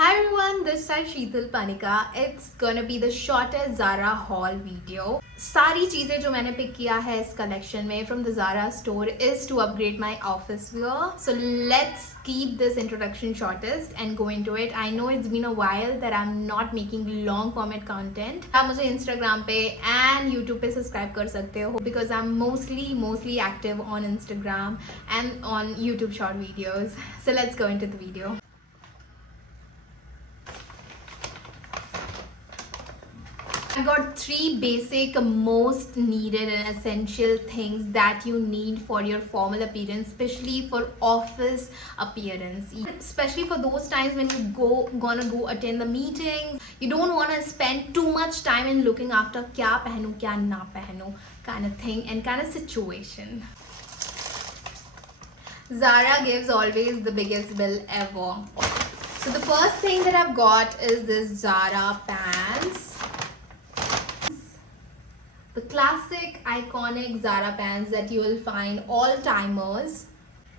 Hi everyone, this is Sheetal Panika. It's gonna be the shortest Zara haul video. सारी चीज़ें जो मैंने pick किया है इस कलेक्शन में from the Zara store is to upgrade my office wear. So let's keep this introduction shortest and go into it. I know it's been a while that I'm not making long format content. आप मुझे Instagram पे and YouTube पे subscribe कर सकते हो because I'm mostly active on Instagram and on YouTube short videos. So let's go into the video. I got three basic, most needed and essential things that you need for your formal appearance, especially for office appearance. Especially for those times when you gonna go attend the meetings. You don't wanna spend too much time in looking after kya pehnu, kya na pehnu kind of thing and kind of situation. Zara gives always the biggest bill ever. So the first thing that I've got is this Zara pants. The classic iconic Zara pants that you will find all timers.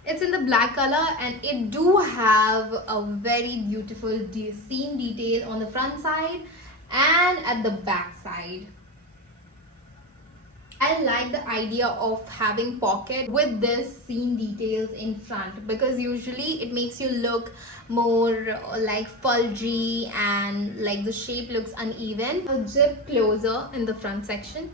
It's in the black color and it do have a very beautiful seam detail on the front side and at the back side. I like the idea of having pocket with this seam details in front because usually it makes you look more like fudgy and like the shape looks uneven. A zip closer in the front section.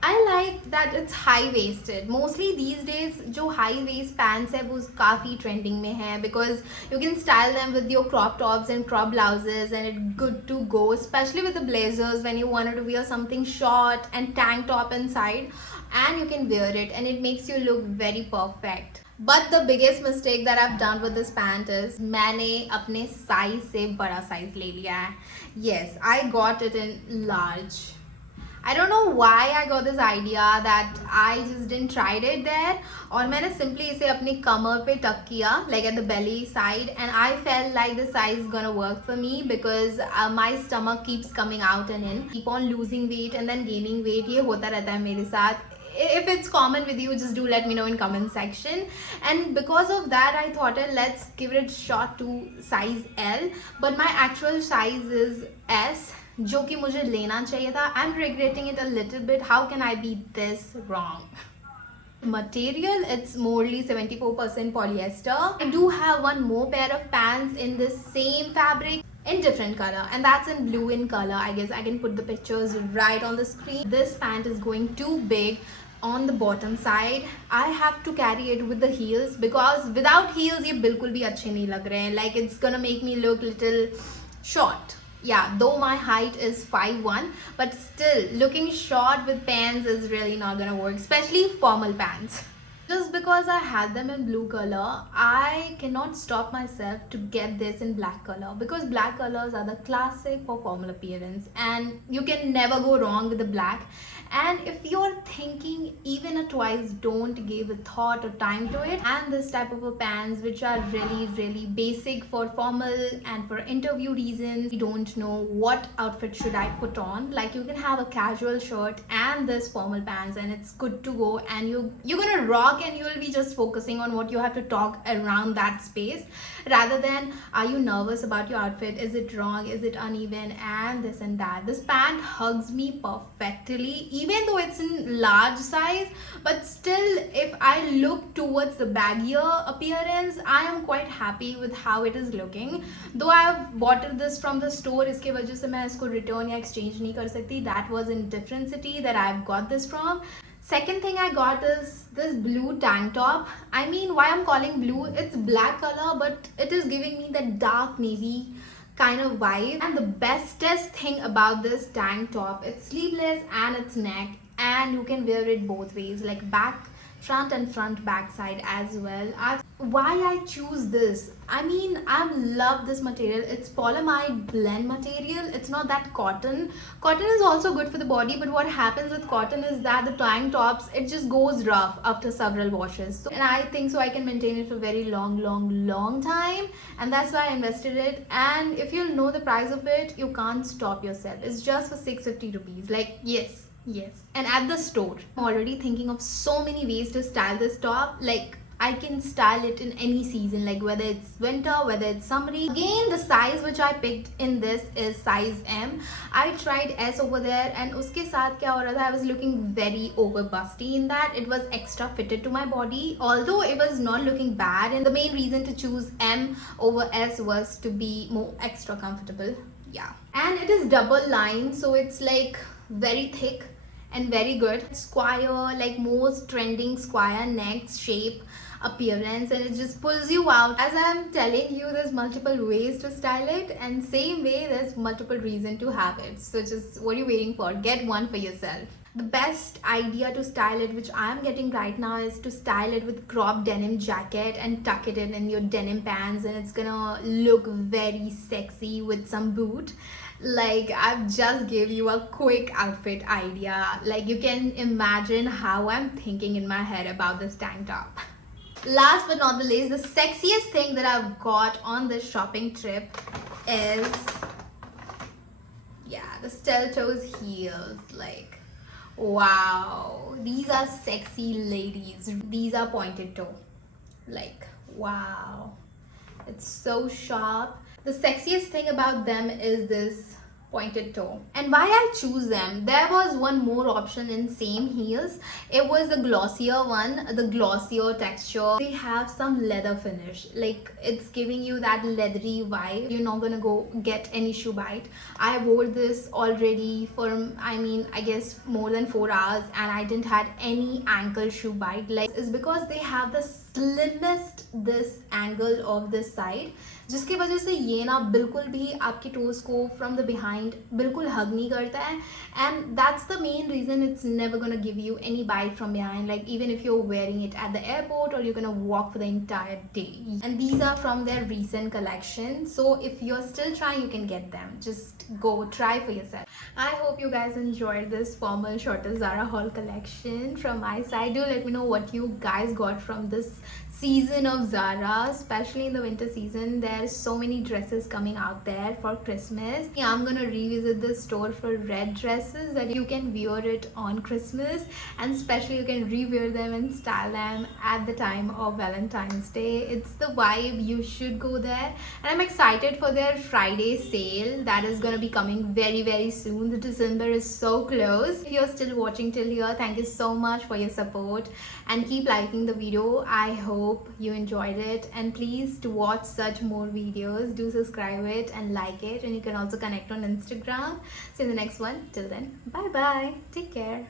I like that it's high waisted. Mostly these days जो high waist pants है वो काफ़ी trending में है because you can style them with your crop tops and crop blouses and it's good to go, especially with the blazers when you wanted to wear something short and tank top inside and you can wear it and it makes you look very perfect. But the biggest mistake that I've done with this pant is मैंने अपने size से बड़ा size ले लिया है. Yes, I got it in large. I don't know why I got this idea that I just didn't tried it there और मैंने simply इसे अपनी कमर पे tuck किया like at the belly side and I felt like the size is gonna work for me because my stomach keeps coming out and in, keep on losing weight and then gaining weight. ये होता रहता है मेरे साथ. If it's common with you, just do let me know in comment section. And because of that I thought let's give it a shot to size L, but my actual size is S जो कि मुझे लेना चाहिए था. I'm regretting it a little bit. How can I be this wrong? Material, it's morely 74% polyester. I do have one more pair of pants in the same fabric in different color and that's in blue in color. I guess I can put the pictures right on the screen. This pant is going too big on the bottom side. I have to carry it with the heels because without heels ये बिल्कुल भी अच्छे नहीं लग रहे हैं. Like it's gonna make me look little short. Yeah, though my height is 5'1", but still looking short with pants is really not gonna work, especially formal pants. Just because I had them in blue color, I cannot stop myself to get this in black color because black colors are the classic for formal appearance and you can never go wrong with the black. And if you're thinking even a twice, don't give a thought or time to it. And this type of a pants which are really basic for formal and for interview reasons, you don't know what outfit should I put on. Like you can have a casual shirt and this formal pants and it's good to go and you're gonna rock and you'll be just focusing on what you have to talk around that space rather than are you nervous about your outfit, is it wrong, is it uneven and this and that. This pant hugs me perfectly even though it's in large size, but still if I look towards the baggier appearance I am quite happy with how it is looking. Though I have bought this from the store, इसके वजह से मैं इसको return या exchange नहीं कर सकती. That was in different city that I've got this from. Second thing I got is this blue tank top. I mean, why I'm calling blue, it's black color but it is giving me that dark navy kind of vibe. And the bestest thing about this tank top, it's sleeveless and it's neck and you can wear it both ways, like back front and front back side as well. Why I choose this, I mean I love this material. It's polyamide blend material. It's not that cotton is also good for the body, but what happens with cotton is that the tank tops it just goes rough after several washes. So, and I think so I can maintain it for very long time and that's why I invested it. And if you'll know the price of it, you can't stop yourself. It's just for 650 rupees. Like yes, and at the store I'm already thinking of so many ways to style this top. Like I can style it in any season, like whether it's winter, whether it's summery. Again, the size which I picked in this is size M. I tried S over there, and uske saath kya ho raha tha, I was looking very over busty in that. It was extra fitted to my body, although it was not looking bad, and the main reason to choose M over S was to be more extra comfortable. Yeah, and it is double line, so it's like very thick and very good. Square, like most trending square neck shape appearance, and it just pulls you out. As I'm telling you, there's multiple ways to style it, and same way there's multiple reason to have it. So just what are you waiting for? Get one for yourself. The best idea to style it, which I am getting right now, is to style it with crop denim jacket and tuck it in your denim pants, and it's gonna look very sexy with some boot. Like, I've just gave you a quick outfit idea. Like, you can imagine how I'm thinking in my head about this tank top. Last but not the least, the sexiest thing that I've got on this shopping trip is, yeah, the Stelto's heels. Like, wow, these are sexy ladies. These are pointed toe. Like, wow, it's so sharp. The sexiest thing about them is this pointed toe. And why I choose them, there was one more option in same heels. It was the glossier one, the glossier texture. They have some leather finish, like it's giving you that leathery vibe. You're not gonna go get any shoe bite. I wore this already for, I guess more than 4 hours, and I didn't had any ankle shoe bite. Like, it's because they have the slimmest this angle of this side, जिसकी वजह से ये ना बिल्कुल भी आपके toes को from the behind बिल्कुल हग नहीं करता है, and that's the main reason it's never gonna give you any bite from behind, like even if you are wearing it at the airport or you gonna walk for the entire day. And these are from their recent collection, so if you're still trying, you can get them. Just go try for yourself. I hope you guys enjoyed this formal shorter Zara haul collection from my side. Do let me know what you guys got from this season of Zara, especially in the winter season. There's so many dresses coming out there for Christmas. Yeah, I'm gonna revisit this store for red dresses that you can wear it on Christmas, and especially you can rewear them and style them at the time of Valentine's Day. It's the vibe. You should go there, and I'm excited for their Friday sale that is gonna be coming very soon. The December is so close. If you're still watching till here, thank you so much for your support, and keep liking the video. I hope you enjoyed it, and please, to watch such more videos, do subscribe it and like it, and you can also connect on Instagram. See you in the next one. Till then, bye bye, take care.